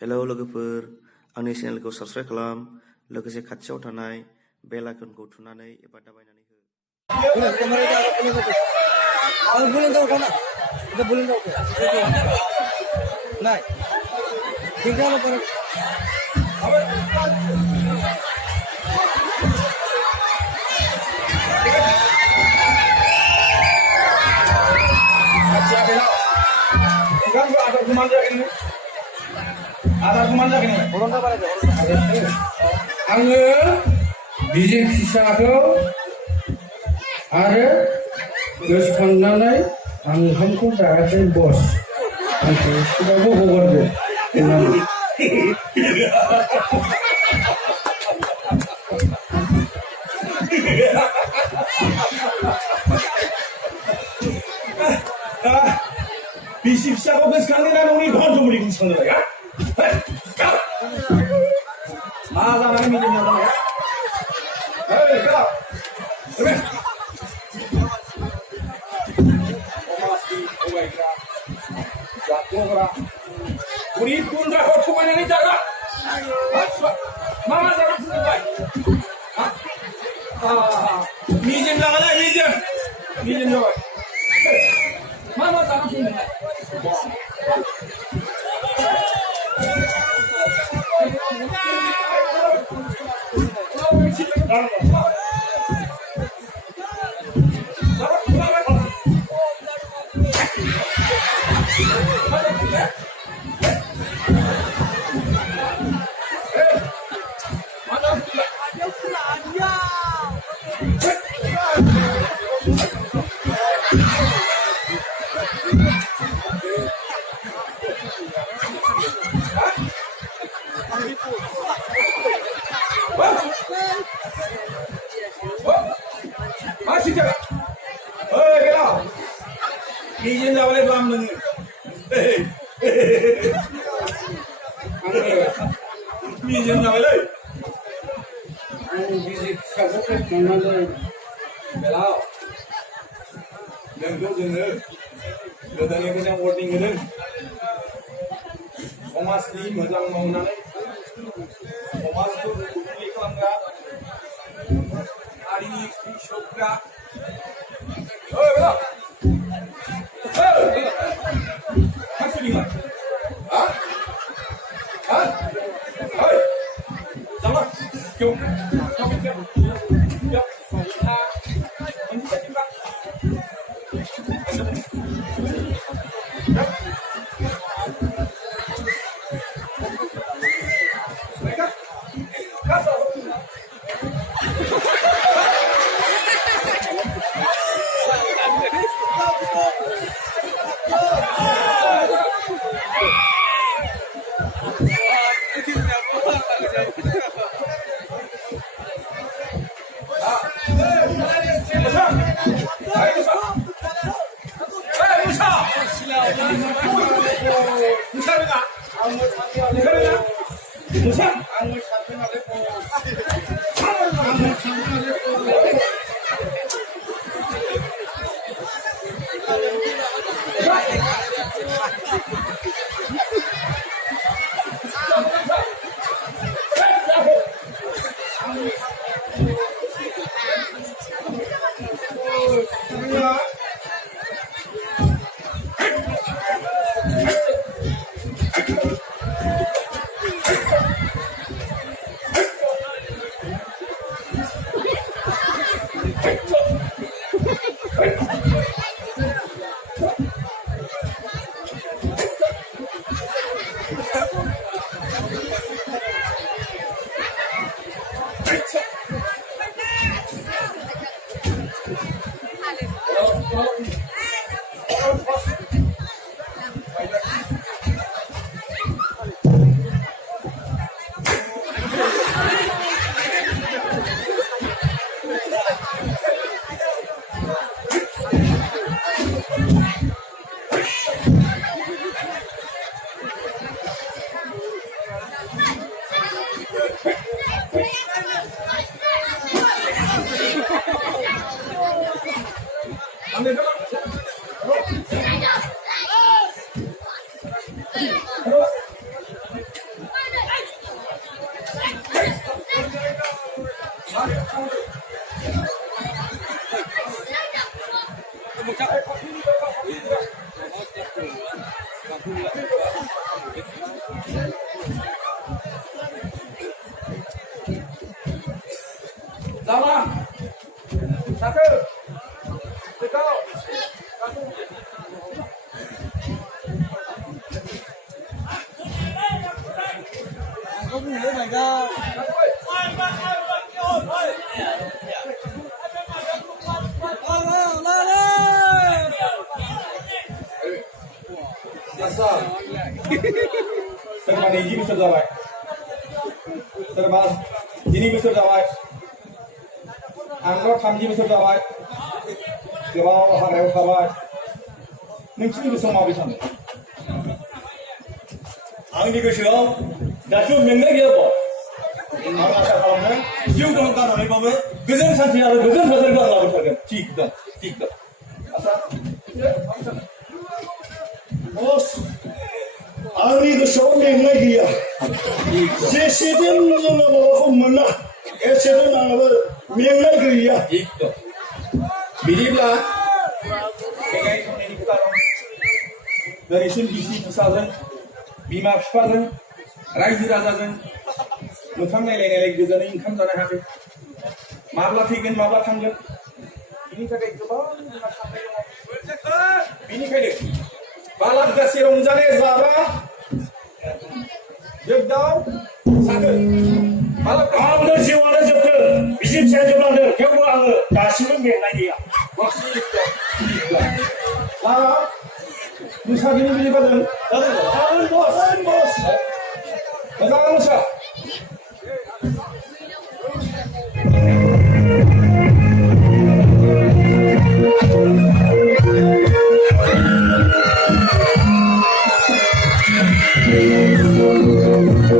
Hello लोगोफोर, आंनि चेनेलखौ subscribe खालाम, लोगोसे खाथियाव थानाय बेल आइकनखौ थुनानै एबा दाबायनानै हो। आङो बिजि फिसाखौ आरो गोसोखांनानै आं ओंखामखौ जायाखै बस आंखौ एसेबाबो हगारदो होननानै बिसि फिसाखौ गोसोखांनो न'नि धन जमुलिखौ गोसोखांनो लागा मा जानानै मिनिनो नामा जाग्रा उरि गुन्द्राखौ थगायनानै जाग्रा मा जाग्रा फुंबाय मिजिम लागालाय मिजिम जाबाय मा जाग्रा फुंबाय masih jaga, kena, izin dah boleh pelan dengan, izin dah boleh, बिजि फिसाखौ गोसोखांनानै belau, yang tu jenuh, kedai yang warning jenuh, omas ni macam mau nanti, omas tu bukti kelangga. Hari ini syokra. Belah. Masih di mana? Hei. Jangan. Jom. Ya. Ini jadi apa? Mereka. Kasar. Lama. Satu. Tiga. Satu. Bazar. Serba niji besar जाबाय. Serba jini besar जाबाय. आंल' 30 बोसोर जाबाय. गोबां हाग्रायाव थाबाय. नोंसिनि गोसोआव माबोरै सानो? आंनि गोसोआव दासिम मेंनाय गैयाबा आं आसा खालामो जिउ गोलाव गारनानैबाबो गोजोन सान्थि आरो गोजोन थासारिखौ आं लाबोथारगोन थिग दं. आसा बस आंनि गोसोआव मेंनाय गैया जेसेदिन जोङो माबाखौ मोना एसेदिन आंबो मेंनाय गैया थिग दं. बिदिब्ला मेंनाय थांनायनि खोथा दं. दिनैसिम बिसि फिसाजों बिमा बिफाजों रायजो राजाजों मोखां नायलाय गोजोनै ओंखाम जानो हायाखै. माब्ला फैगोन माब्ला थांगोन बिनि थाखाय गोबां जोंहा साननाय दङ. बिनिखायनो बालागासे रंजानाय जाबा जोगदाव सागोन आंनो जिउआनो जोबदों बिसि फिसाया जोबलांदों थेवबो आङो दासिमबो मेंनाय गैया लामा मोसागिरि बिलिबाजों बस मोजां मोसा Thank you.